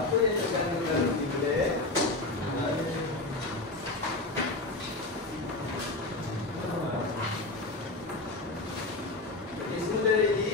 Apa yang terkandung dalam ni boleh? Okey, semua dah ready?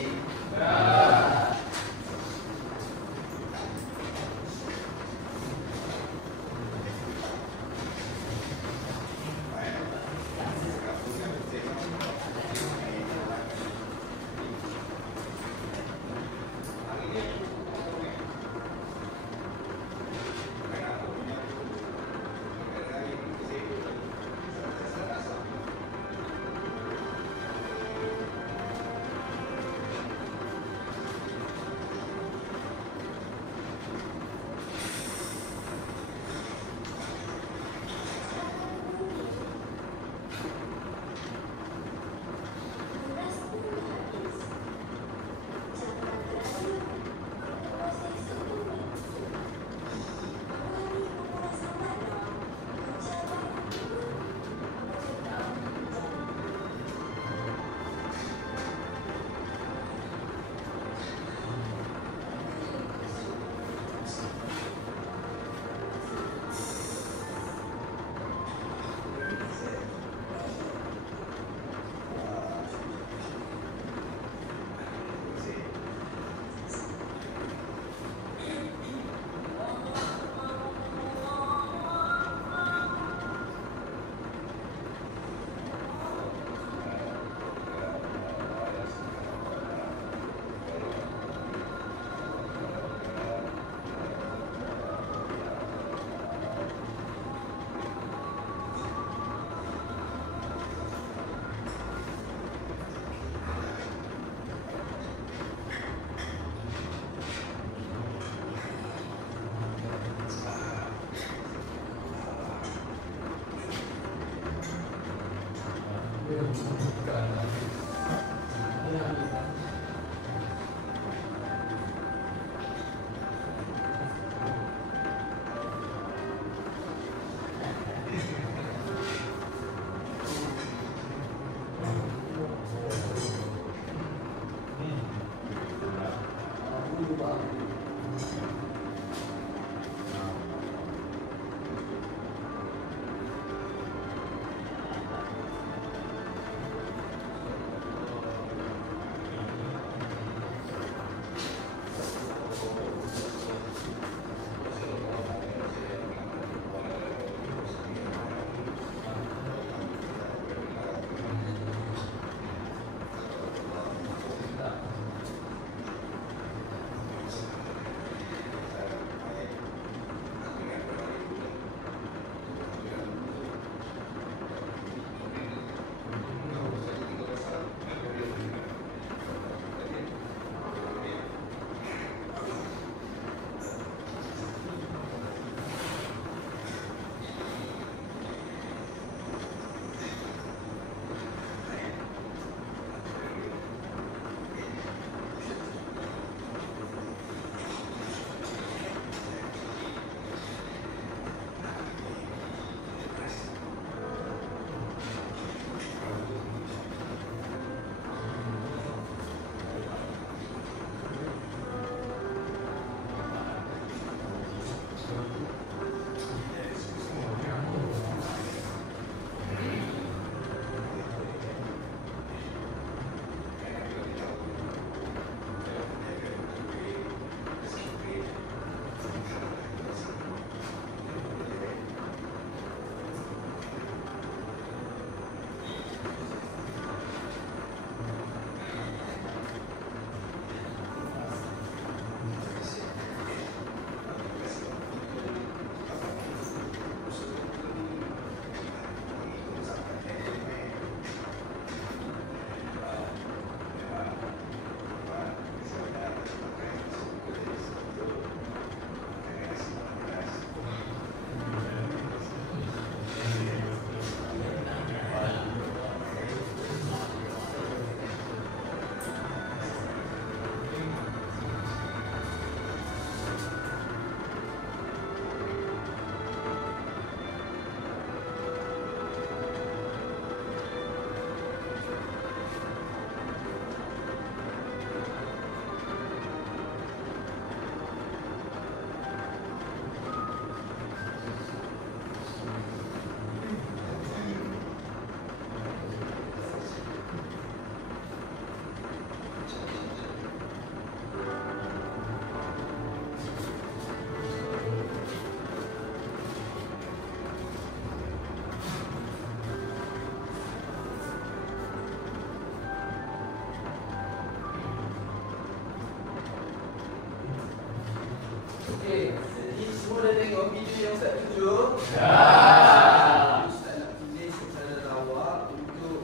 Okey, jadi semua dah tengok video yang Ustaz tunjuk? Ya. Ustaz nak tulis secara lawak untuk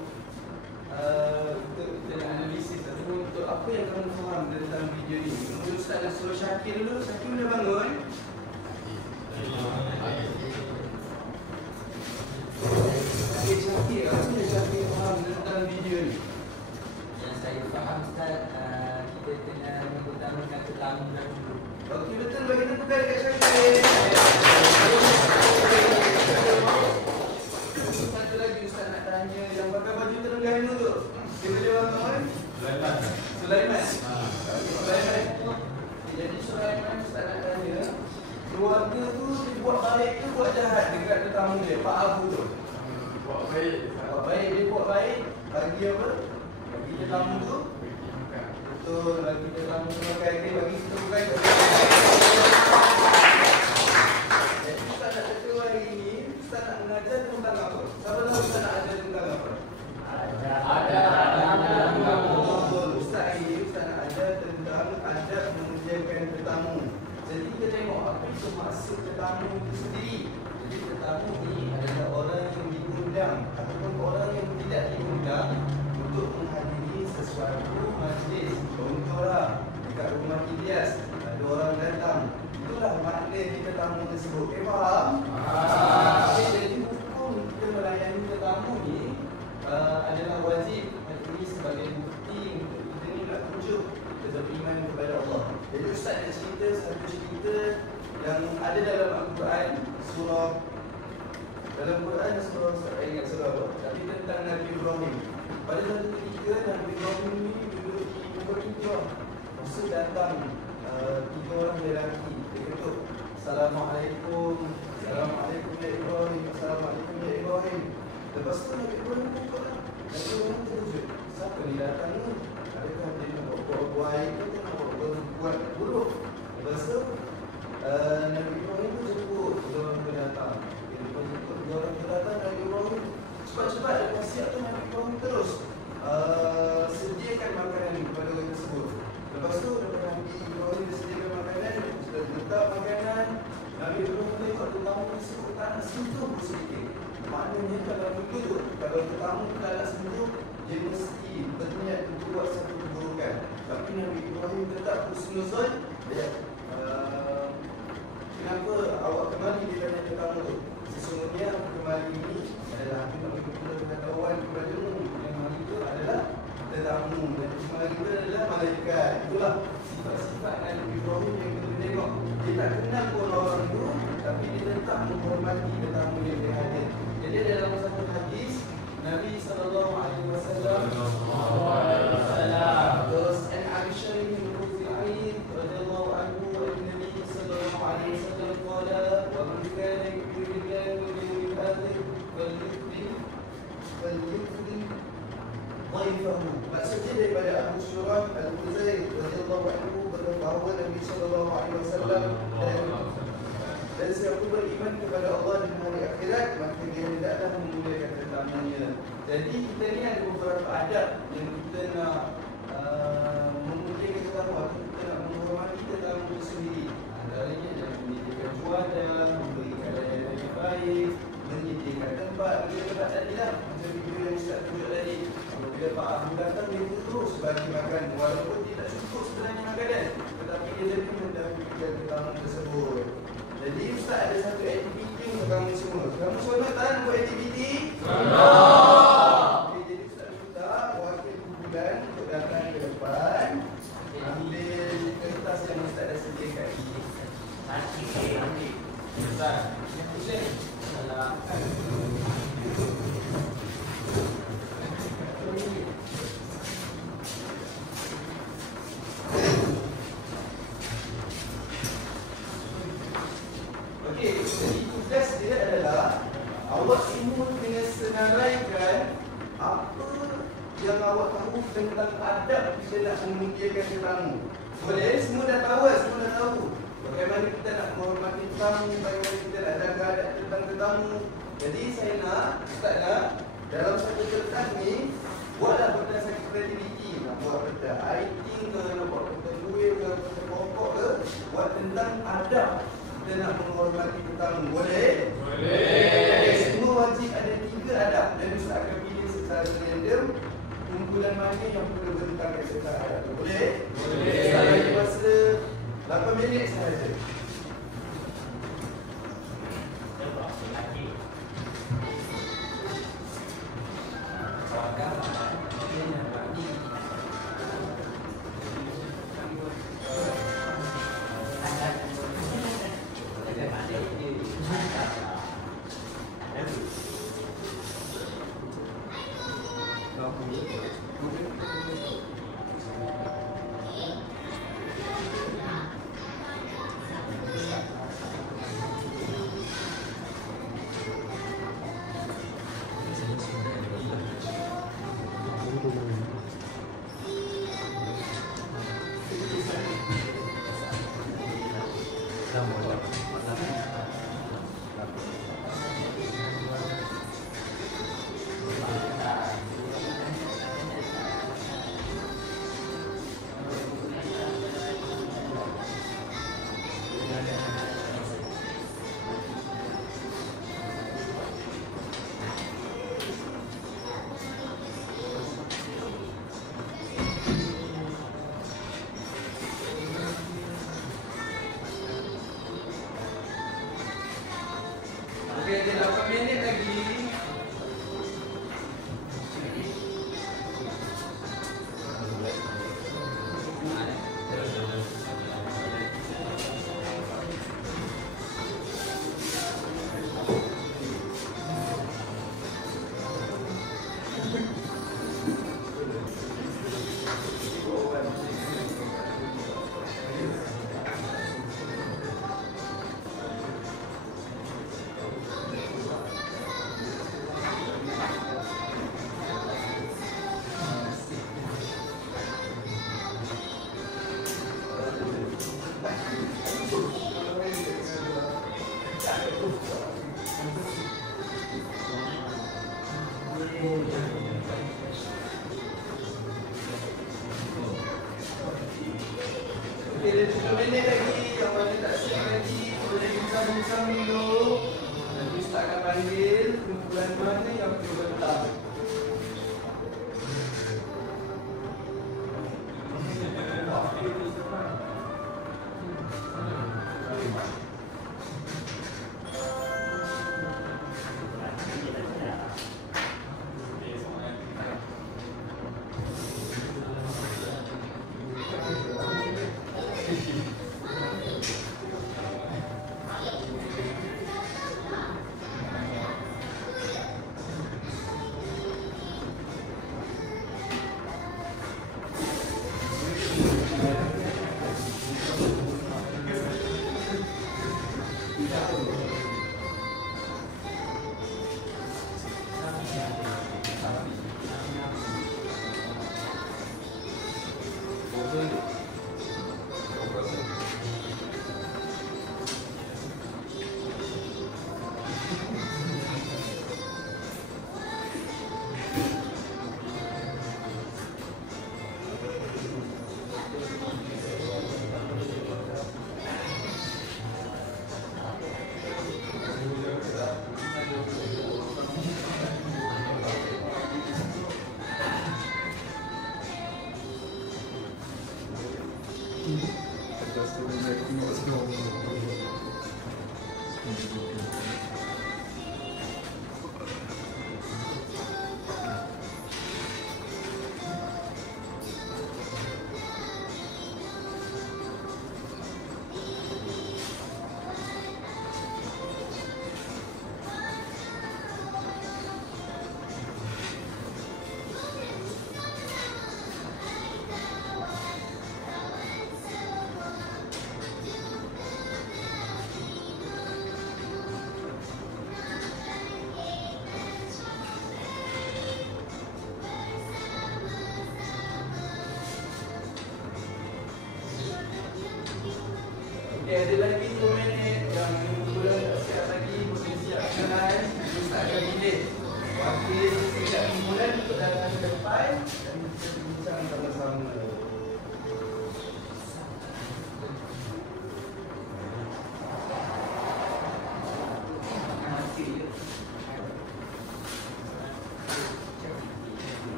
kita nak analisis ataupun untuk apa yang kamu faham tentang video ni. Kemudian Ustaz nak suruh Syakir dulu. Syakir boleh bangun? Okey, Syakir, apa yang Syakir faham tentang video ni? Yang saya faham Ustaz, kita kena mengutamakan tetamu dahulu. Okey, betul, bagi tepuk tangan dekat Syakir. Satu lagi Ustaz nak tanya yang pakai baju Terengganu tu. Dia boleh bangun? Sulaiman. Sulaiman. Jadi Sulaiman Ustaz nak tanya, keluarga tu dia buat baik ke buat jahat dekat tetamu dia, Pak Abu tu? Buat baik. Buat baik, dia buat baik. Bagi apa? Bagi tetamu tu. Betul, bagi tetamu tu makan. Okay, bagi kita bukan. Jadi Ustaz nak kata hari ini, Ustaz nak mengajar tentang apa? Siapa tahu Ustaz nak ajar tentang apa? Betul, Ustaz ini Ustaz nak ajar tentang adab memujakan tetamu. Jadi kita tengok apa itu maksud tetamu itu sendiri. Jadi tetamu ini adalah orang yang diundang ataupun orang yang tidak diundang untuk menghadiri sesuatu majlis. Contohlah dekat rumah Ilyas ada orang datang. Itulah makna di tetamu tersebut. Faham? Okay, jadi hukum kita melayani tetamu ni adalah wajib. Ini sebagai bukti untuk kita ni nak tunjuk kita beriman kepada Allah. Jadi Ustaz nak cerita satu cerita yang ada dalam Al-Quran, dalam Quran surah, saya ingat surah apa, tapi tentang Nabi Ibrahim. Pada satu ketika Nabi Ibrahim ni duduk di Bukit Tinggi. Masa datang 3 orang lelaki. Dia kata, Assalamualaikum, Assalamualaikum ya Ibrahim, Assalamualaikum ya Ibrahim. Lepas tu Nabi Ibrahim buka lah. Nabi Ibrahim terkejut. Siapa ni datang ni? Adakah dia nak buat baik ke nak buat buruk? Lepas tu Nabi Ibrahim tu sebut 2 orang pendatang. Lepas tu 2 orang pendatang Nabi Ibrahim cepat-cepat dia wasiatkan Nabi Ibrahim terus sediakan makanan kepada orang tersebut. Lepas tu Nabi Ibrahim disediakan makanan, sudah letak makanan. Nabi Ibrahim tengok tetamu tersebut tak nak sentuh pun sedikit. Maknanya kalau begitu, kalau tetamu tak nak sentuh, dia mesti berniat untuk buat satu keburukan. Tapi Nabi Ibrahim tetap husnuzon. Dia kenapa awak kembali di tanya tetamu tu? Sesungguhnya kembali ini adalah aku nak beri pengetahuan kepadamu yang hari itu adalah tetamu dan kembali itu adalah malaikat. Itulah sifat-sifat Nabi Ibrahim yang kita tengok. Dia tak kenal pun orang itu, tapi dia tetap menghormati tetamu yang dia hadir. Jadi dalam satu hadis Nabi SAW terus Aisyah bin Mu'adh radhiyallahu anhu an-Nabi sallallahu alaihi wasallam qala wa man kana yu'minu billahi wal yawmil akhir falyukrim dhaifahu. Maksudnya daripada Abu Syurah Al-Khuzai radhiyallahu anhu bahawa Nabi sallallahu alaihi wasallam dan siapa beriman kepada Allah dan hari akhirat, maka dia hendaklah memuliakan tetamunya. Jadi kita ni ada beberapa adab yang kita nak memuliakan tetamu, atau kita nak menghormati tetamu itu sendiri. Antaranya jangan menyediakan juadah, memberikan layanan yang baik, menyediakan tempat. Menyediakan tempat tadilah macam video yang Ustaz tunjuk tadi. Apabila Pak Abu datang, dia terus bagi makan walaupun tidak cukup sebenarnya makanan, tetapi dia lebih mendahulukan tetamu tersebut. Jadi Ustaz ada satu aktiviti untuk kamu semua. Kamu semua tak buat aktiviti? Okey, jadi Ustaz minta wakil kumpulan untuk datang ke depan, ambil kertas yang Ustaz dah sediakan. Ambil. Ustaz. Okey, jadi tugas dia adalah awak semua kena senaraikan apa yang awak tahu tentang adab kita nak memuliakan tetamu. Boleh? Semua dah tahu, semua dah tahu bagaimana kita nak menghormati tetamu, bagaimana kita nak jaga adab tentang tetamu. Jadi saya nak, Ustaz nak, dalam satu kertas ni buatlah berdasarkan kreativiti. Nak buat benda IT ke, nak buat benda duit ke, benda pokok pokok ke? Buat tentang adab kita nak menghormati tetamu. Boleh? Boleh. Semua wajib ada 3 adab dan Ustaz akan pilih secara random kumpulan mana yang perlu bertentangan serta adab. Boleh? Boleh. Ustaz bagi masa 8 minit sahaja. Okey, ada 8 minit lagi. Okey, ada 7 minit lagi. Yang mana tak siap lagi, boleh bincang-bincang dulu. Nanti Ustaz akan panggil kumpulan mana yang perlu bentang.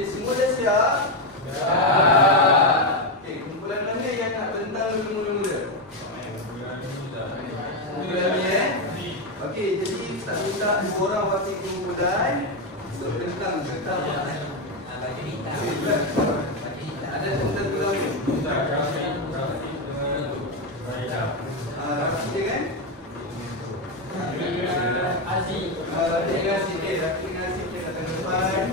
Okey, semua dah siap? Dah. Okey, kumpulan mana yang nak bentang dulu mula-mula? Kumpulan ni Okey, jadi Ustaz minta dua orang wakil kumpulan untuk bentang tentang Baju hitam. ada tentang tulang ni. Rafi dia kan? Aziz. Rafi dengan Aziz. Rafi dengan Aziz dia datang ke depan.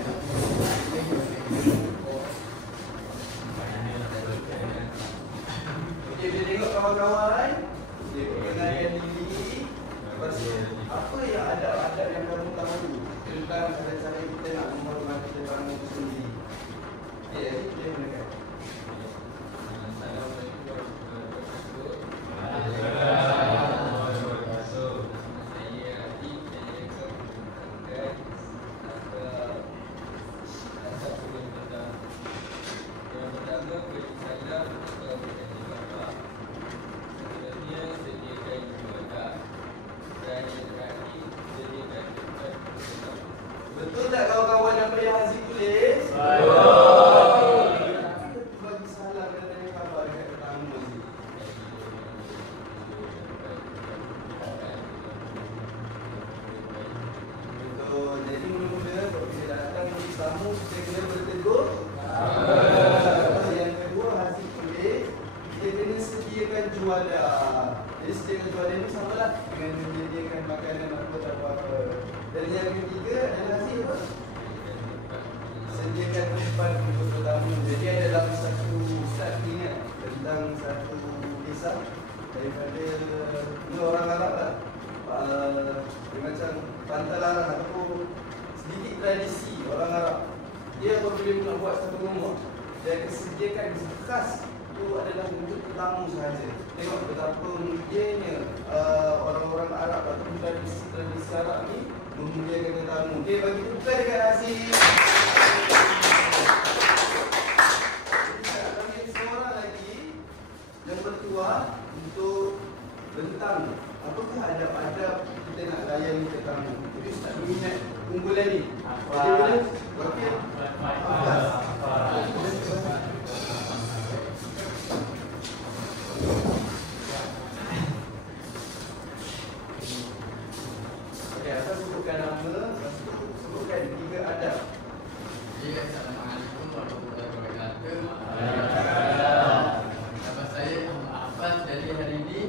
Okey, dia tengok kawan-kawan. Dia perkenalkan diri. Lepas tu, apa yang ada yang kamu tahu tentang cara kita nak menghormati tetamu itu sendiri? Okey, Aziz boleh mulakan. Betul tak kawan-kawan apa yang Haziq tulis? Betul. Kita bagi salah kena tanya khabar dekat tetamu Haziq. Betul. Jadi mula-mula kalau kita datang ke tetamu kita kena bertegur. Yang kedua Haziq tulis dia kena sediakan juada. Jadi sediakan juada ni samalah dengan menyediakan makanan atau apa-apa. Dan yang ketiga adalah Haziq apa? Sediakan tempat untuk tetamu. Jadi ada dalam satu Ustaz ingat tentang satu kisah daripada ni orang Arab lah. Dia macam pantal arah ataupun sedikit tradisi orang Arab. Dia apabila nak buat satu rumah, dia akan sediakan khas itu adalah untuk tetamu sahaja. Tengok betapa mulianya orang-orang Arab ataupun tradisi Arab ni memuliakan tetamu. Okey, bagi bukan dekat Haziq. Jadi saya nak panggil semua orang lagi yang bertuah untuk bentang. Apakah adab-adab kita nak layani tetamu? Jadi Ustaz berminat kumpulan ni. Okey, boleh? Okey. Okey, asal sebutkan nama, lepas tu sebutkan 3 adab. Assalamualaikum warahmatullahi wabarakatuh. Nama saya Muhammad Abbas. Jadi hari ini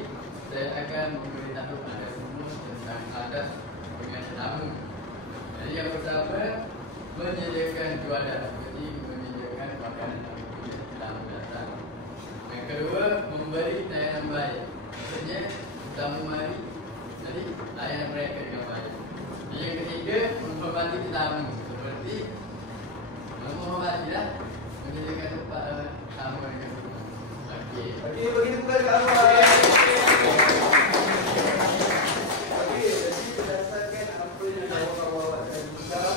saya akan memberitahu anda semua tentang adab dengan tetamu. Jadi yang pertama, menyediakan juada. Jadi menyediakan makanan apabila tetamu datang. Yang kedua, memberi layanan baik. Maksudnya tetamu mari, jadi layan mereka dengan baik. Yang ketiga, menghormati tetamu. Seperti menghormatilah, menyediakan tempat tamu dengan semua. Okey. Okey, bagi bukan dekat awal. Okey, jadi berdasarkan apa yang kawan-kawan tentang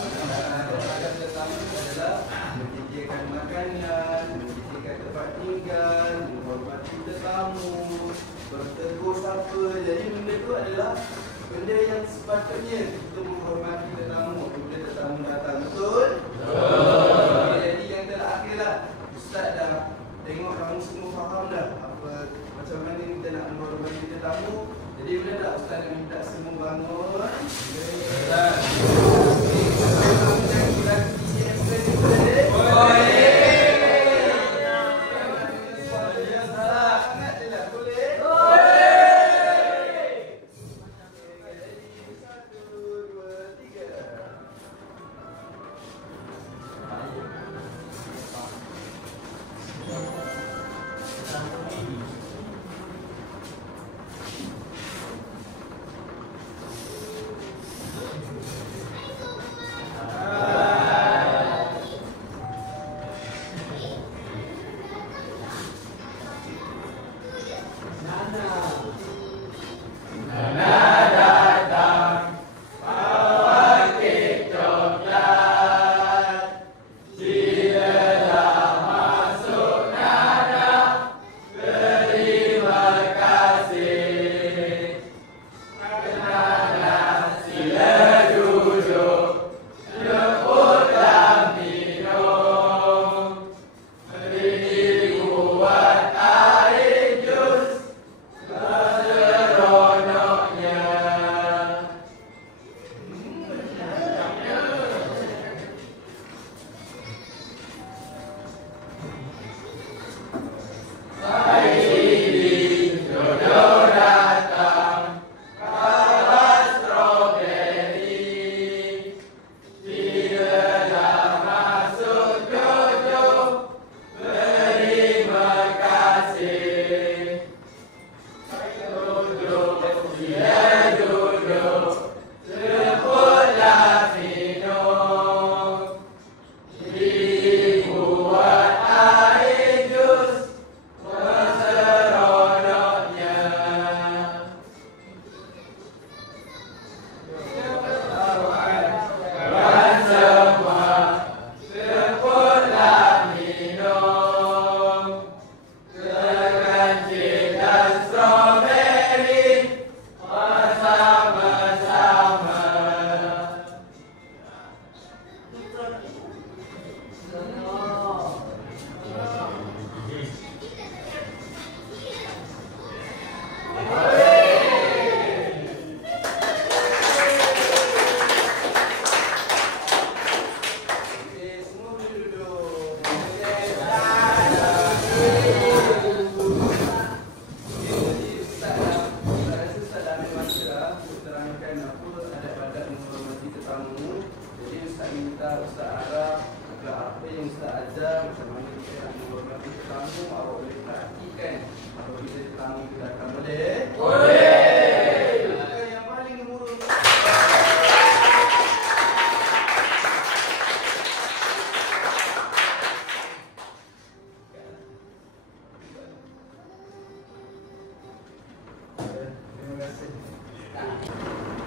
adab tetamu adalah menyediakan makanan, menyediakan tempat tinggal, menghormati tetamu, bertegur sapa. Jadi benda itu adalah benda yang sepatutnya untuk menghormati tetamu apabila tetamu datang. Betul? Betul. Jadi yang terakhirlah, Ustaz dah tengok kamu semua faham dah apa macam mana kita nak menghormati tetamu. Jadi boleh tak Ustaz nak minta semua bangun? Ustaz.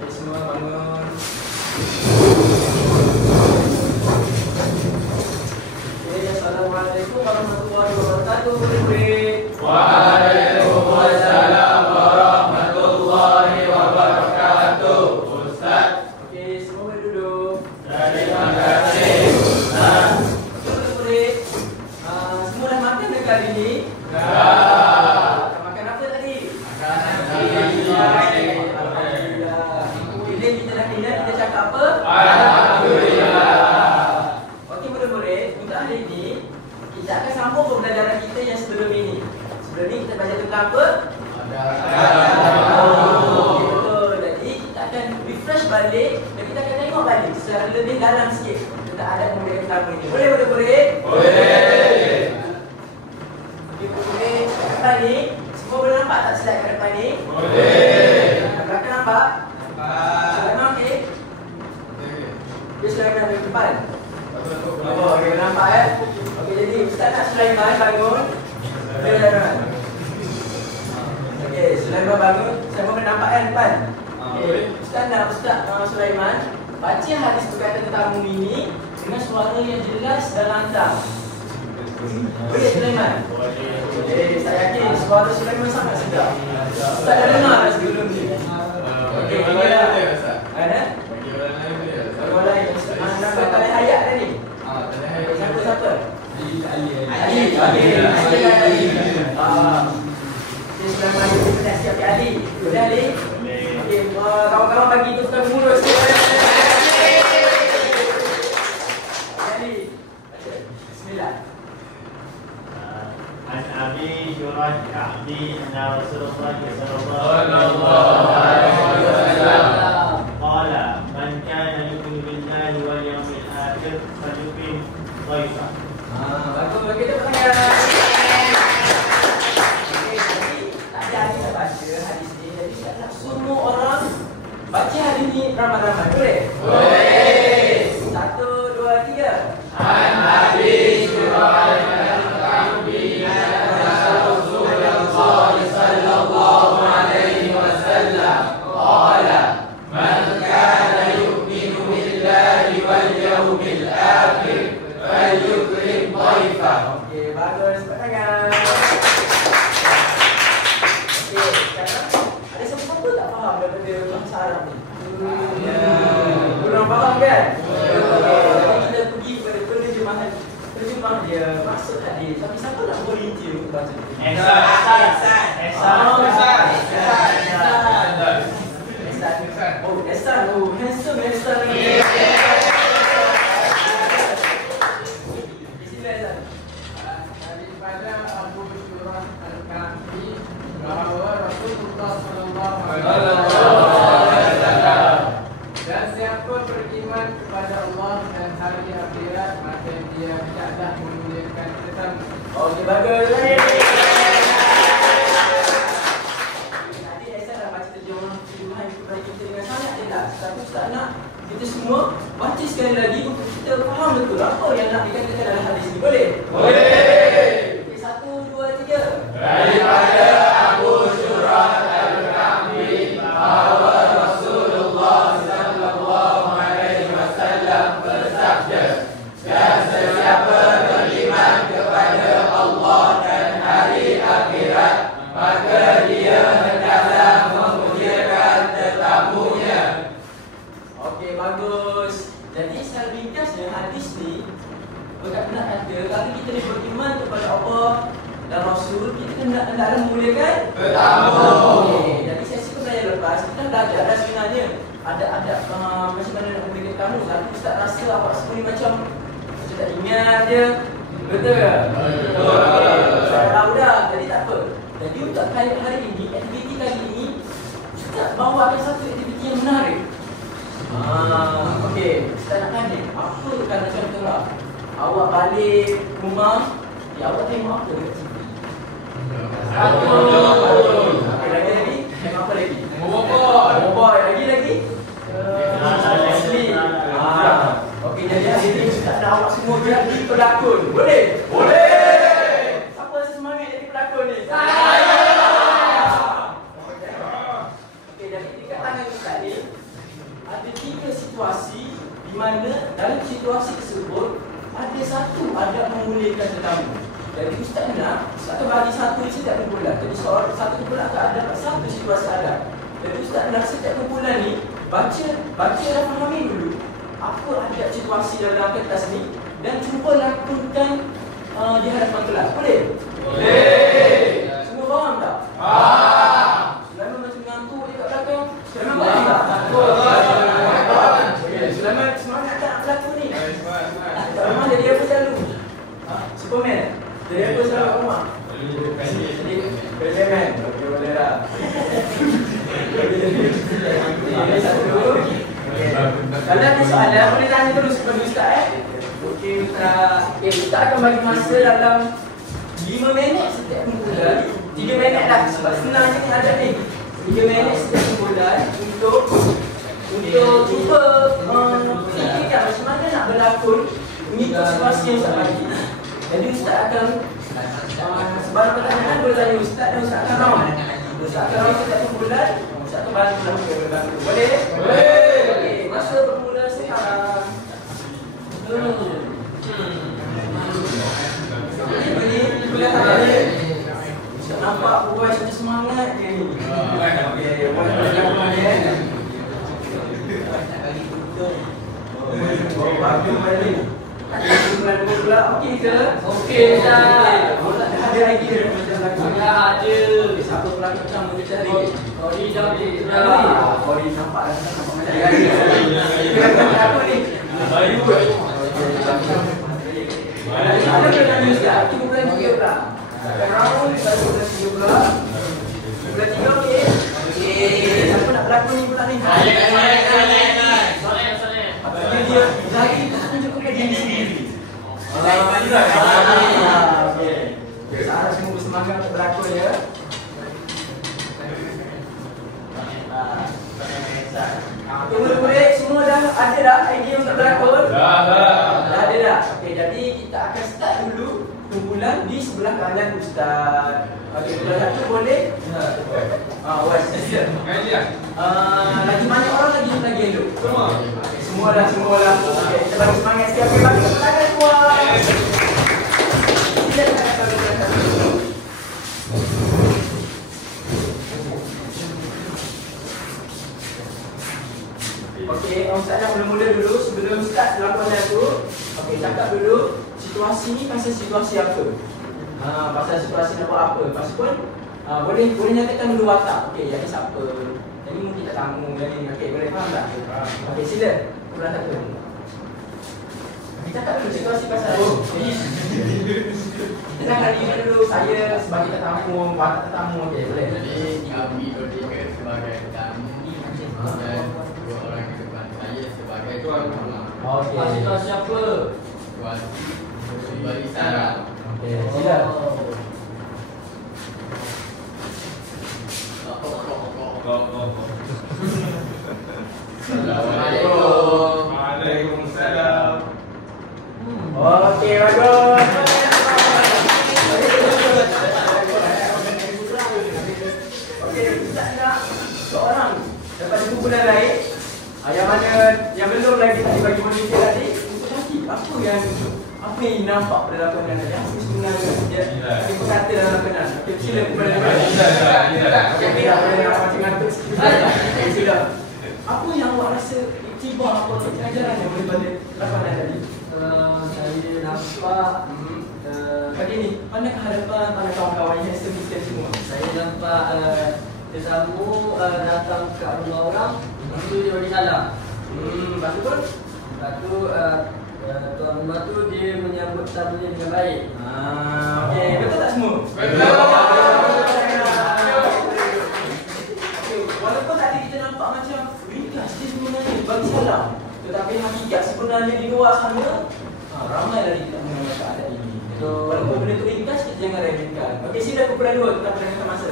Semua bangun. Assalamualaikum warahmatullahi wabarakatuh. Waalaikumsalam warahmatullahi wabarakatuh. Ustaz. Okey, semua duduk. Terima kasih Ustaz. Murid-murid, semua dah makan dekat hari ni? Dah. Makan apa tadi? Makanan Alhamdulillah. Bila kita dah kenyang, kita cakap apa? Alhamdulillah. Okey murid-murid, untuk hari ini kita akan sambung pembelajaran kita yang sebelum ini. Sebelum ini kita belajar tentang apa? Okey, betul. Jadi kita akan refresh balik dan kita akan tengok balik secara lebih dalam sikit tentang adat murid pertama ini. Boleh murid-murid? Boleh. Okey murid-murid, kat depan ni semua boleh nampak tak slide kat depan ni? Boleh. Kat belakang nampak? Sulaiman okey? Dia Sulaiman dari depan. Oh, okey nampak Okey, jadi Ustaz nak Sulaiman bangun. Sulaiman. Okey, Sulaiman bangun. Saya boleh nampak kan depan? Okey, Ustaz nak Sulaiman baca hadis berkaitan tentang ini dengan suara yang jelas dan lantang. Boleh Sulaiman? Boleh. Saya yakin suara Sulaiman sangat sedap. Ustaz dah dengar dah sebelum ni. Okey, inilah. Ada? Orang lain. Nama kalian hayat tadi? Siapa? Ali. Dia sudah maju ke pedas siap Ali. Boleh Ali? Okey, kawan-kawan bagi tukar mulut. Ali. Bismillah. عن أبي جريج كعبي أن رسول الله صلى الله عليه وسلم قال من كان يؤمن بالله واليوم الآخر فليكرم ضيفه. Bagus, bagi tepuk tangan. Okey, jadi tadi Ali dah baca hadis ni. Jadi saya nak semua orang baca hari ni ramai-ramai. Boleh? Boleh. 1, 2, 3. An Abi Jurayj al-Ka'bi anna Rasulullah sallallahu alaihi wasallam qala man kana yu'minu billahi wal yawmil akhir falyukrim dhaifah. Okey, bagus. Tepuk tangan. Okey, sekarang ada siapa-siapa tak faham daripada bahasa Arab ni? Kurang faham kan? Okey, kita pergi kepada penerjemahan. Terjemah dia, maksud hadis. Tapi siapa nak volunteer untuk baca? Ehsan. Oh, handsome Ehsan ni. Sila Ehsan. Daripada Abu Jurayj al-Ka'bi bahawa Rasulullah sallallahu alaihi wasallam dan siapa beriman kepada Allah dan hari akhirat maka dia tidaklah memuliakan tetamu. Okey, bagus. Tadi Ehsan dah baca terjemahan kepada kita dengan sangat jelas. Tapi Ustaz nak kita semua baca sekali lagi untuk kita faham betul apa yang nak dikatakan dalam hadis ni. Boleh? Boleh. Okey, 1, 2, 3. Daripada Abu Jurayj al-Ka'bi bahawa Rasulullah sallallahu alaihi wasallam bersabda, dan sesiapa beriman kepada Allah dan hari akhirat maka dia hendaklah memuliakan tetamunya. Okey, bagus. Jadi secara ringkasnya hadis ni berkata kalau kita ni beriman kepada Allah dan Rasul, kita kena memuliakan tetamu. Jadi sesi pembelajaran lepas kita belajar dah sebenarnya ada macam mana nak memuliakan tetamu. Tapi Ustaz rasa awak semua ni macam tak ingat je. Betul ke? Betul. Saya tahu dah, jadi tak apa. Jadi untuk hari ini, aktiviti kali ini Ustaz bawakan satu aktiviti yang menarik. Okey, Ustaz nak tanya, apa kalau contohlah awak balik rumah, awak tengok apa dekat TV? Okey, lagi? Tengok apa lagi? Boboiboy. Lagi? Asli. Okey, jadi hari ini Ustaz nak awak semua jadi pelakon. Boleh? Boleh! Siapa rasa semangat jadi pelakon ni? Okey, jadi dekat tangan Ustaz ni ada 3 situasi di mana dalam situasi tersebut ada satu adab memuliakan tetamu. Jadi Ustaz nak, Ustaz akan bagi satu setiap kumpulan. Jadi satu kumpulan akan ada satu situasi adab. Jadi Ustaz nak setiap kumpulan ni baca dan fahami dulu apa adab situasi dalam kertas ni dan cuba lakukan di hadapan kelas. Boleh? Boleh. Semua faham tak? Faham. Sulaiman macam mengantuk je kat belakang. Sulaiman boleh tak? Sulaiman semangat tak nak berlakon ni? Sulaiman jadi apa selalu? Superman? Jadi apa selalu kat rumah? Superman? Okey, boleh tak? Okey, satu. Kalau ada soalan, boleh tanya terus kepada Ustaz. Okey, Ustaz. Okey, Ustaz akan bagi masa dalam 5 minit setiap kumpulan. 3 minit dah, sebab senang je ada ni. 3 minit setiap kumpulan untuk cuba fikirkan macam mana nak berlakon mengikut situasi yang Ustaz bagi. Jadi Ustaz akan sebarang pertanyaan boleh tanya Ustaz dan Ustaz akan rawat. Ustaz akan rawat setiap kumpulan. Ustaz akan bantu. Boleh? Boleh. Okey, masa bermula sekarang. Ini boleh tak ada? Ustaz nampak buat macam semangat je ni. Okey, boleh lakukan ya. Bagus balik. Kumpulan pula okey ke? Okey Ustaz. Ada lagi macam lagu. Ada. Siapa pelakon pertama kita cari? Kori dah boleh. Kori nampak macam lagi. Apa ni? Bayu. Ada ke tanya Ustaz? Kumpulan 3 pula. Round baru kumpulan 3 pula. Kumpulan 3 okey. Okey. Siapa nak berlakon ni pula ni? Dia lagi tak tunjuk kepada diri sendiri. Okey. Saya semua bersemangat untuk berlakon ya. Murid-murid semua dah ada dah idea untuk berlakon? Dah ada dah. Okey, jadi kita akan start dulu kumpulan di sebelah kanan Ustaz. Okey, kumpulan satu boleh? Lagi banyak orang lagi elok. Semua dah. Okey, kita bagi semangat sikit. Okey, bagi tangan semua. Okey, Ustaz nak mula-mula dulu sebelum start lakonan tu. Okey, cakap dulu situasi ni pasal situasi apa? Pasal situasi nak buat apa? Lepas pun boleh nyatakan dulu watak. Okey, jadi siapa? Jadi mungkin tak tamu jadi. Okey, boleh faham tak? Okey, sila. Pulang satu. Kita cakap dulu situasi pasal kita nak kali ini dulu saya sebagai tetamu, watak tetamu. Okey, boleh. Jadi kami berdua sebagai tetamu dan 2 orang di depan saya sebagai tuan rumah. Okey. Situasi apa? Situasi beri saran. Okey, sila. Assalamualaikum. Waalaikumsalam. Okey, bagus. Okey, kita nak seorang daripada kumpulan lain yang belum lagi bagi manusia tadi untuk nanti apa yang nampak pada lakonan tadi, apa sebenarnya dia berkata dalam lakonan. Okey, sila kumpulan lain. Okey, tak boleh nak macam ngantuk sikit. Okey, sila. Apa yang awak rasa iktibar apa pengajaran yang boleh pada lakonan tadi? mana kehadapan para kawan-kawan yang handsome semua? Saya nampak tetamu datang kat rumah orang, lepas tu dia bagi salam. Lepas tu pun? Lepas tu tuan rumah tu dia menyambut tamunya dengan baik. Okey, betul tak semua? Betul. Walaupun tadi kita nampak macam ringkas dia sebenarnya bagi salam, tetapi hakikat sebenarnya di luar sana ramai lagi kita mengenal keadaan ini. Walaupun benda tu ringkas, kita jangan remehkan. Okey, sila kumpulan dua, kita perhatikan masa.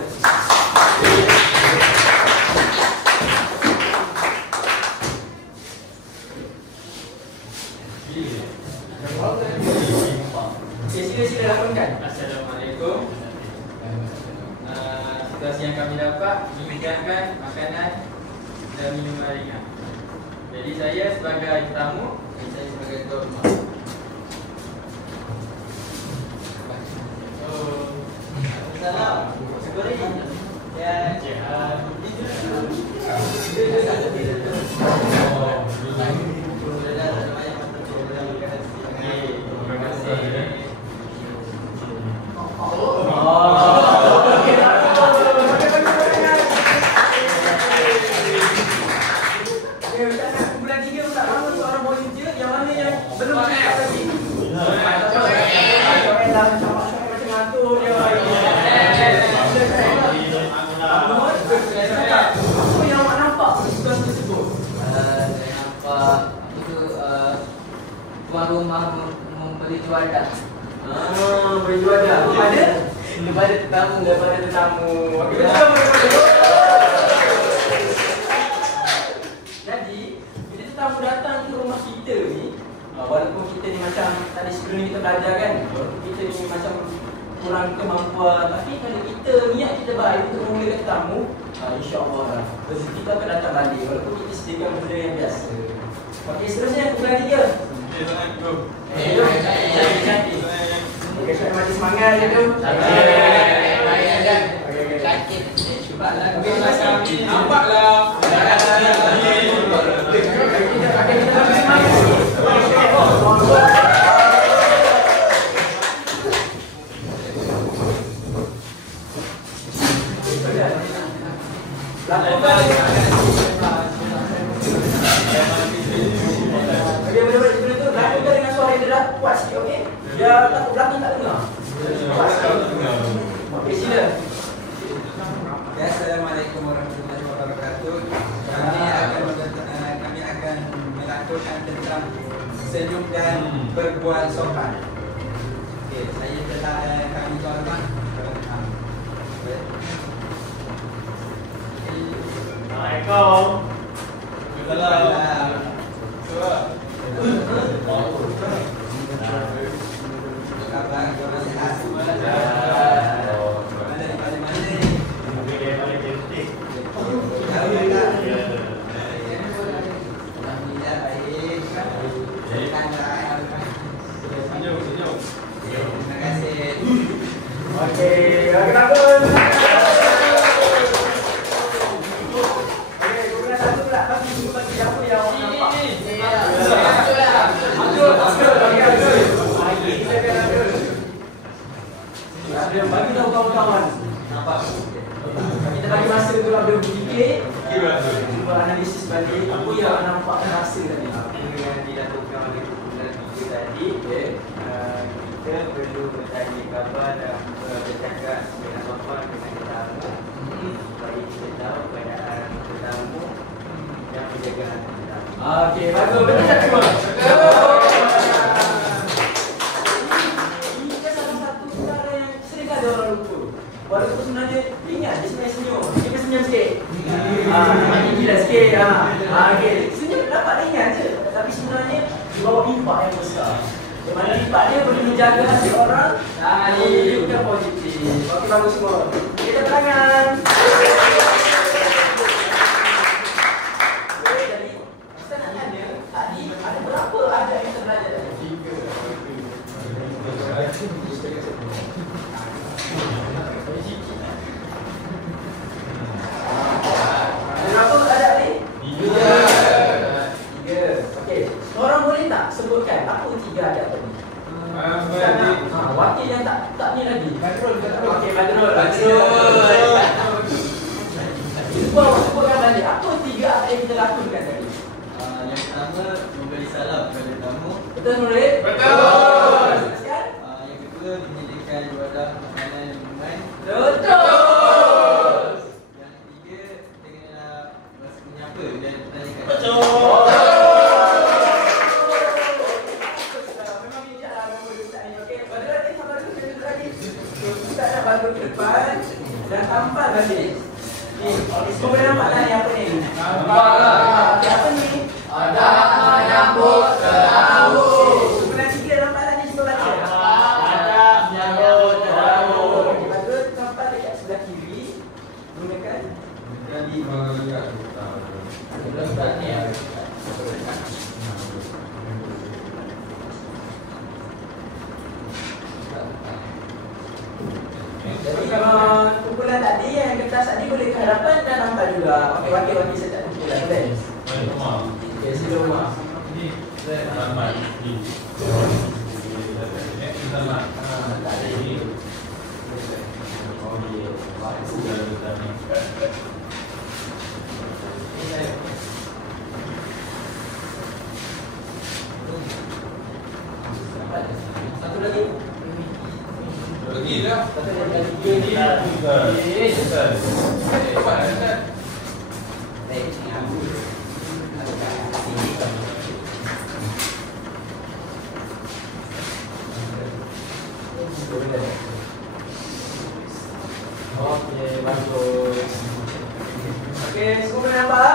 Okey, sila lakukan. Assalamualaikum. Situasi yang kami dapat menyediakan makanan dan minuman ringan. Jadi saya sebagai tamu, saya sebagai tuan rumah. Salam. Segera. Ya. Tuan rumah memberi juadah. Beri juadah. Ada? Daripada tetamu. Okey, betul. Jadi, bila tetamu datang ke rumah kita ni, walaupun kita ni macam tadi sebelum ni kita belajar kan, walaupun kita ni macam kurang kemampuan, tapi kalau kita niat kita baik untuk memulakan tetamu, insya-Allah lah rezeki kita akan datang balik walaupun kita sediakan benda yang biasa. Okey, seterusnya kumpulan 3. Assalamualaikum. Okey, saya masih semangat je tu. Sakit. Cepatlah. Nampaklah. Kuat sikit, okey? Dia takut belakang tak dengar. Okey, sila. Assalamualaikum warahmatullahi wabarakatuh. Kami akan melakukan tentang senyum dan berbual sopan. Okey, saya telah kami tuan rumah. Assalamualaikum. Kabar korang sihat semua? Mana daripada mana ni? Daripada Jentik. Jauh tak? Alhamdulillah baik. Senyum. Terima kasih. Okey, bagus. Okey, kumpulan 1 pula bagi siapa yang awak nampak. Bagi tahu kawan-kawan. Nampak? Kita bagi masa untuk ada berfikir. Cuba analisis balik apa yang nampak dan rasa tadi. Apa yang dilakukan oleh kumpulan 3 tadi, kita perlu bertanya khabar dan bercakap dengan sopan dengan tetamu supaya kita tahu keadaan tetamu dan menjaga hati tetamu. Okey, bagus. Betul tak semua? Ini kan salah satu perkara yang sering ada orang lupa. Walaupun sebenarnya ingat dia sebenarnya senyum. Dia senyum sikit. Ini gila sikit. Okey. Senyum dapat ringan je. Tapi sebenarnya di bawah impak yang besar. Di mana impak dia boleh menjaga hati orang dan menunjukkan positif. Okey, bagus semua. Kita tangan. Jadi, kita nak tanya, tadi ada berapa adat yang kita belajar tadi? 3. Berapa adat ni? 3. Okey. Orang boleh tak sebutkan apa 3 adat tadi? Wakil yang tak ni lagi. Badrul. Okey, Badrul. Sebutkan balik. Apa 3 apa yang kita lakukan tadi? Yang pertama, memberi salam kepada tamu. Betul Nurul? Betul. Sekian? Yang kedua, menyediakan wadah makanan dan minuman. Betul. Yang ketiga, kita kena menyapa dan bertanyakan. Betul. Memang bijak lah memang Ustaz ni. Okey, Badrul ni sabar dulu, kita duduk lagi. Ustaz nak Badrul ke depan dan tampal balik. Ni, semua boleh nampak lah ni apa ni? Nampak lah. Okey, apa ni? Ada menyambut tetamu. Sebenarnya tiga nampak lah ni, cuba baca. Ada menyambut tetamu. Okey, Badrul tampal dekat sebelah kiri. Gunakan. Jadi melihat Ustaz ni ya. Jadi kalau kumpulan tadi yang kertas tadi boleh ke hadapan dan nampak juga. Okey, wakil-wakil saya tak kumpulan boleh. Baik, rumah. Okey, sila rumah. Ini selamat. Selamat. Tak ada. Ini. Oh, iya. Sudah bertanya. Ini saya. Satu lagi. Pergilah. Satu lagi. Ini juga. Betul. Cepat Ustaz. Baik, ambil. Okey, bagus. Okey, semua boleh nampak?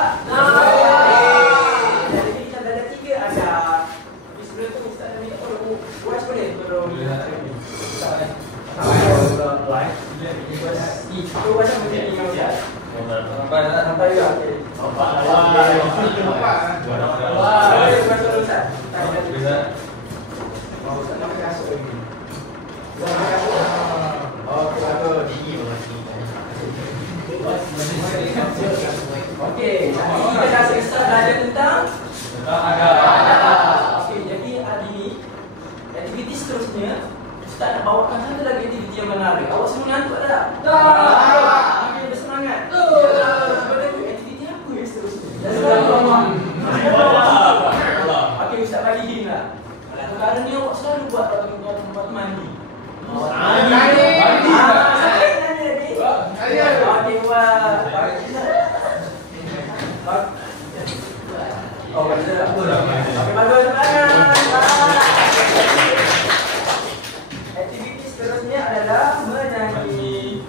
Jadi kita ada 3 ada. Tapi sebelum tu Ustaz nak minta tolong watch boleh tolong. Ustaz. Live. Itu macam macam ni Ustaz. Nampak juga. Okey. Nampak. Wah, betul Ustaz. Bisa. Mau Ustaz nak kasut lagi. Ustaz nak kasut. Okey, bagus. Okey, kita dah selesai belajar tentang okey, jadi hari ni aktiviti seterusnya Ustaz nak bawakan satu lagi aktiviti yang menarik. Awak semua ngantuk tak? Okey, bersemangat. Pada tu aktiviti apa yang seterusnya? Okey, Ustaz bagi hint lah. Perkara ni awak selalu buat pada tempat mandi. Mandi lagi. Okey, buat. Oh, baca apa dah? Okey, bagus semangat. Aktiviti seterusnya adalah menyanyi.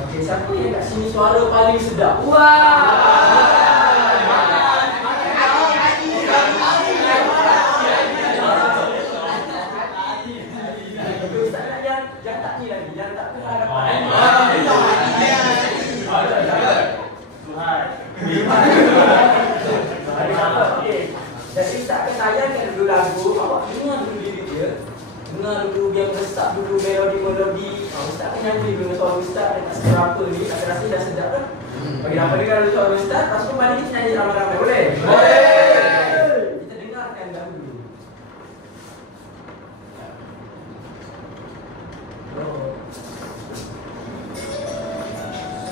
Okey, siapa yang kat sini suara paling sedap? Wah! Yang tak ke hadapan. Okey. Jadi Ustaz akan tayangkan dulu lagu. Awak dengar dulu lirik dia. Dengar dulu dia meresap dulu melodi. Ustaz akan nyanyi dengan suara Ustaz dan tak seberapa ni. Saya rasa dah sedap dah. Bagi apa dengar dulu suara Ustaz. Lepas tu balik kita nyanyi ramai-ramai. Boleh? Boleh. Kita dengarkan dahulu.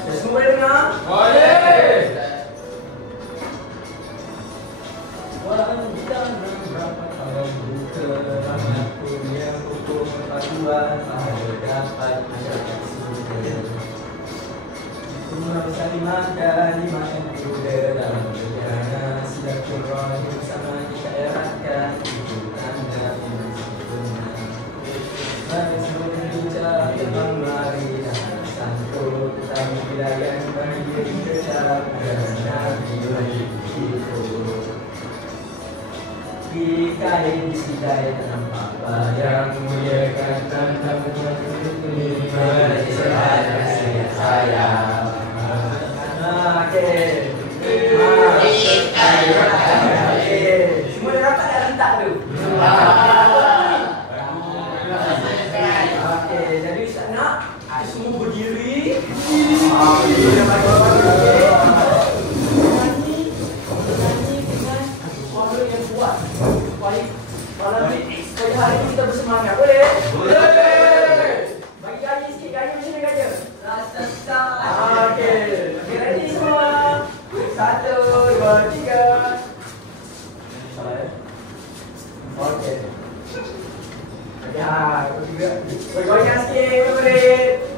Semua boleh dengar? Boleh. Wanita berapa tahun buka aku yang ukur perpaduan ada dapat menjaga surga. Semua bersalimankan di makan kuda dalam perjalanan silaturahim bersama kita eratkan itu tanda iman sempurna. Mari semua berbincang tentang mari dan santun tentang wilayah bagi diri kecap dan Nabi itu. Dikain sidai tanpa yang muliakan tanpa berjumpa saya. Okey. Semua dah dapat dah rentak tu. Okey, jadi Ustaz nak semua semua berdiri. Itu yang bagus. Menyanyi dengan suara yang kuat. Supaya hari ini kita bersemangat. Boleh? Bagi gaya sikit, gaya macam mana gaya? Rasa. Okey. Okey, ready semua? 1, 2, 3. Salah ya? Okey. Okey, bergoyang sikit, murid.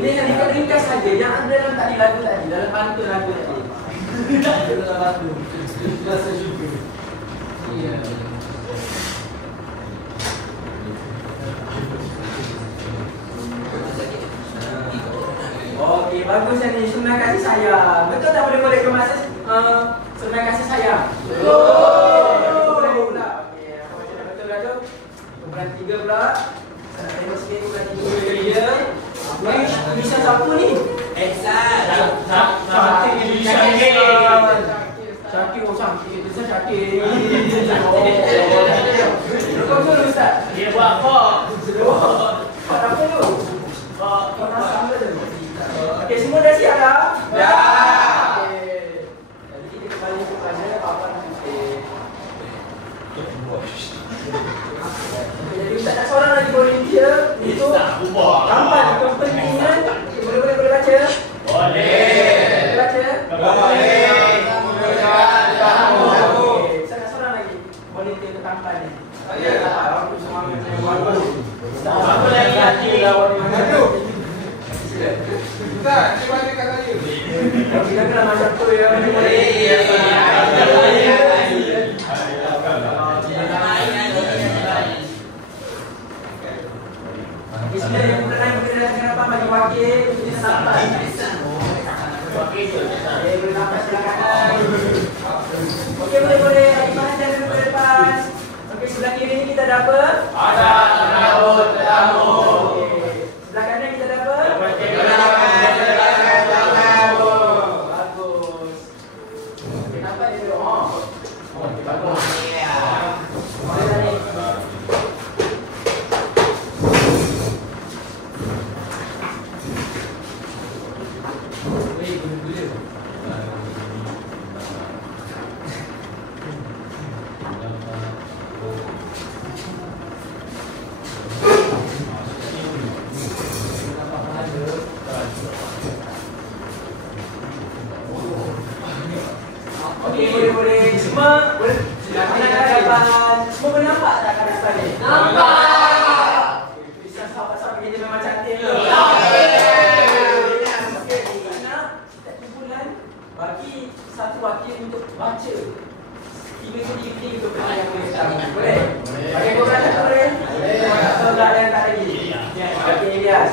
Ini yang ringkas saja, yang ada Tuan tadi lagu tadi, dalam pantun lagu tadi. Dalam pantun. Rasa syukur. Iya. Okey, bagus ni. Sungai kasih sayang. Betul tak boleh kemas sungai kasih sayang? Boleh pula. Okey, apa macam betul lah tu? Kumpulan 3 pula. Saya nak tengok sikit kumpulan 3 dia. Bisa siapa ni? Ehsan. Cantik ni. Cantik. Cantik. Oh, cantik. Bisa cantik. Kau betul Ustaz? Dia buat kok. Kau apa tu? Kau rasa apa tu? Okey, semua dah siap dah? Dah. Okey. Jadi kita kembali kepada papan putih. Jadi Ustaz nak seorang lagi volunteer untuk tampan kepentingan. Boleh baca? Boleh baca? Boleh. Okey, saya nak seorang lagi volunteer untuk tampan ni. Aku semua Apa lagi hati lawan Tak, cuba dekat saya. kita kena macam tu ya. Bismillah yang mulai kita dengan apa bagi wakil kita sampai. Okey, boleh sampai silakan. Okey, boleh lagi bahagian dulu ke depan. Okey, sebelah kiri ni kita ada apa? Ada tetamu. Okey. Sebelah kanan kita ada apa? Bagus. Okey, nampak dia tu. Okey, bagus. Boleh dah ni. Okey, boleh. Semua boleh. Silakan hadapan. Semua boleh nampak tak kat atas ni? Nampak. Bisa sahabat-sahabat kita memang cantik tu. Okey, nak setiap kumpulan bagi satu wakil untuk baca. Tiga untuk benda yang boleh tahu. Boleh? Bagi kumpulan satu boleh? Boleh. Tak ada yang tak lagi. Okey, Ilyas.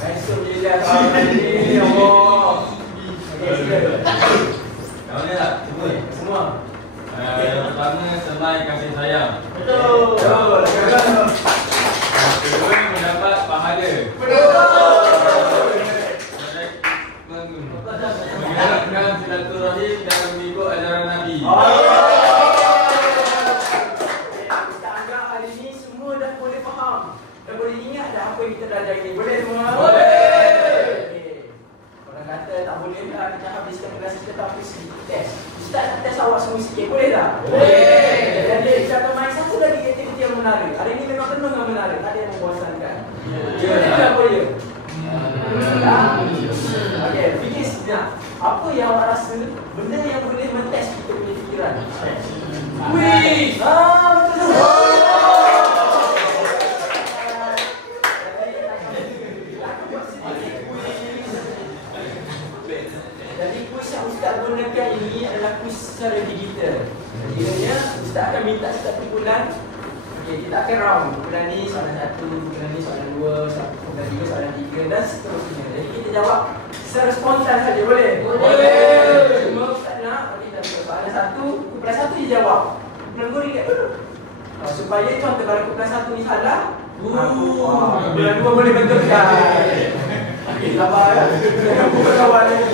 Esok Ilyas. Ini Allah. Okey, silakan. Kau ni tak? Semua. Yang pertama, semai kasih sayang. Betul. Kedua, mendapat pahala. Mengerapkan silaturahim dan mengikut ajaran Nabi. Kita anggap hari ni semua dah boleh faham. Dah boleh ingat dah apa yang kita belajar ini. Boleh semua? Boleh. Orang kata tak boleh lah kita habiskan kelas kita tapi sedikit test. Ustaz nak test awak semua sikit. Boleh tak? Boleh. Jadi kita akan main satu lagi aktiviti yang menarik. Hari ini memang penuh dengan menarik. Tak ada yang membosankan. Itu apa dia? Okey, fikir sejenak. Apa yang awak rasa benda yang boleh mentes kita punya fikiran? Kuis. Betul. Jadi kuis yang Ustaz gunakan ini adalah kuis secara digital. Kiranya Ustaz akan minta setiap kumpulan. Okey, kita akan round. Kumpulan ni soalan 1, kumpulan ni soalan 2, kumpulan 3 soalan 3 dan seterusnya. Jadi kita jawab secara spontan saja, boleh? Boleh. Cuma Ustaz nak bagi kita soalan 1, kumpulan 1 je jawab. Kumpulan 2 ingat dulu. Supaya contoh kalau kumpulan 1 ni salah, kumpulan 2 boleh betulkan. Okey, sabar ya. Bukan kawan ni.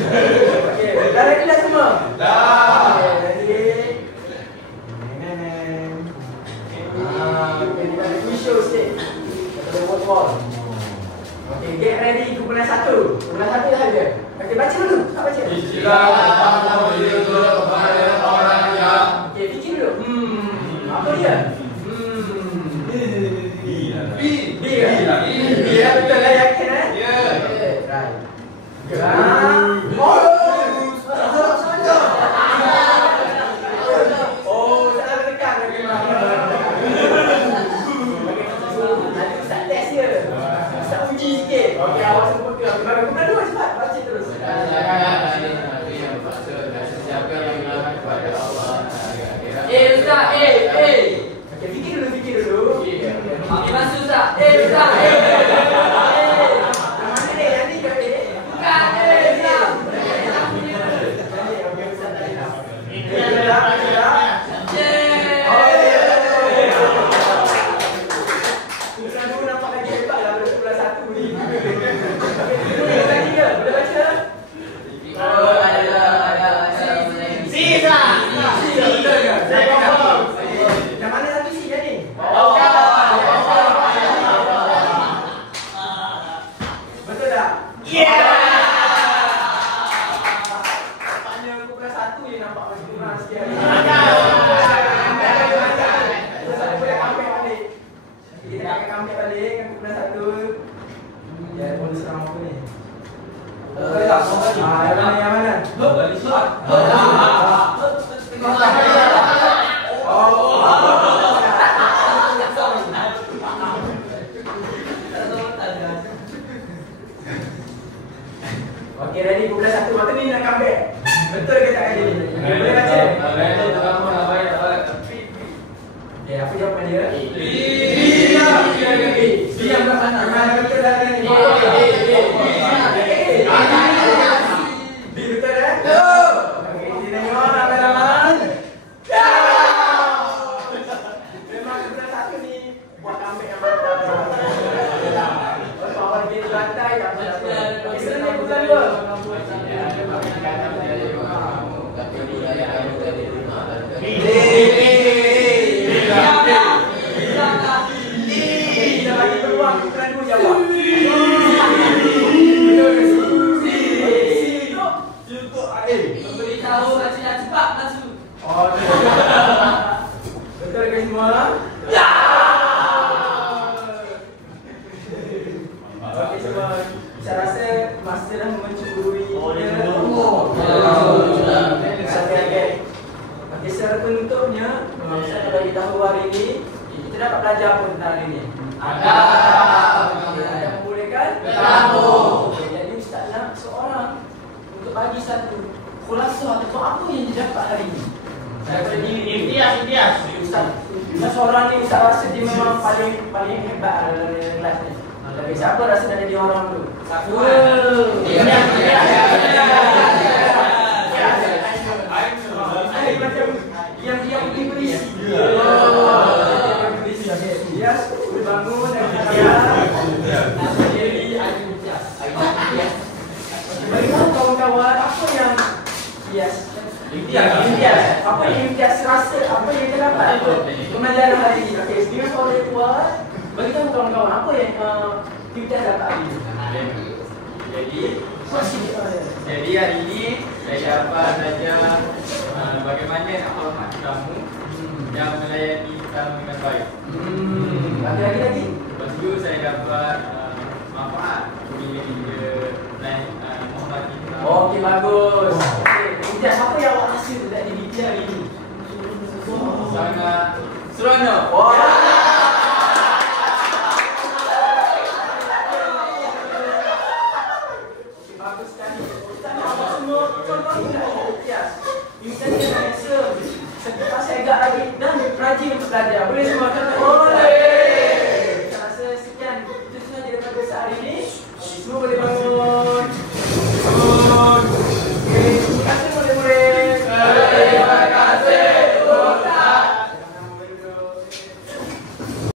Okey, dah ready dah semua? Dah. Okey, ready. Okey, kita ada quiz show sikit. Kita ada wall. Okey, get ready kumpulan 1. Kumpulan 1 saja. Okey, baca dulu. Tak baca. Bismillahirrahmanirrahim kepada orang yang Okey, fikir dulu. Apa dia? B ya, betul lah, yakin eh? Ya. Right. Oh, tak dekat lagi. Nanti Ustaz test dia. Ustaz uji sikit. Okey, awak semua ke. Bagi kumpulan 2 cepat. Baca terus. jadi 12-1. Waktu ni nak comeback. Betul ke tak kali ni? Boleh baca? Apa jawapan dia? Diam kat sana. Betul dah ni. Betul dah? Okey, kita tengok ramalan. Memang 12-1 ni buat comeback yang mantap. Awal dia di lantai tak apa-apa. Okey, sekarang ni bukan dua. Kita bagi peluang bukan dua jawab. Beritahu macam nak cepat masuk. Oh, betul ke semua? Okey semua. Saya rasa masa dah mencuri. Okey, secara penutupnya, saya nak bagi tahu hari ini kita dapat belajar apa tentang hari ini? Ada membolehkan? Okey, jadi Ustaz nak seorang untuk bagi satu khulasah atau apa yang didapat hari ini. Daripada diri Imtiaz. Ustaz seorang ni Ustaz rasa dia memang paling hebat dalam kelas ni. Tapi siapa rasa nak jadi orang tu? Yang berisi. Yes, boleh bangun dan bagaimana kawan-kawan apa yang imtiaz? Apa yang imtiaz rasa? Apa yang terdapat pembelajaran hari ini? Okey, dengan soalan kuat, bagi tahu kawan-kawan apa yang imtiaz dapat hari ini. Jadi hari ini saya dapat belajar bagaimana nak hormat tamu yang melayani tamu dengan baik. Lagi-lagi. Lepas tu saya dapat manfaat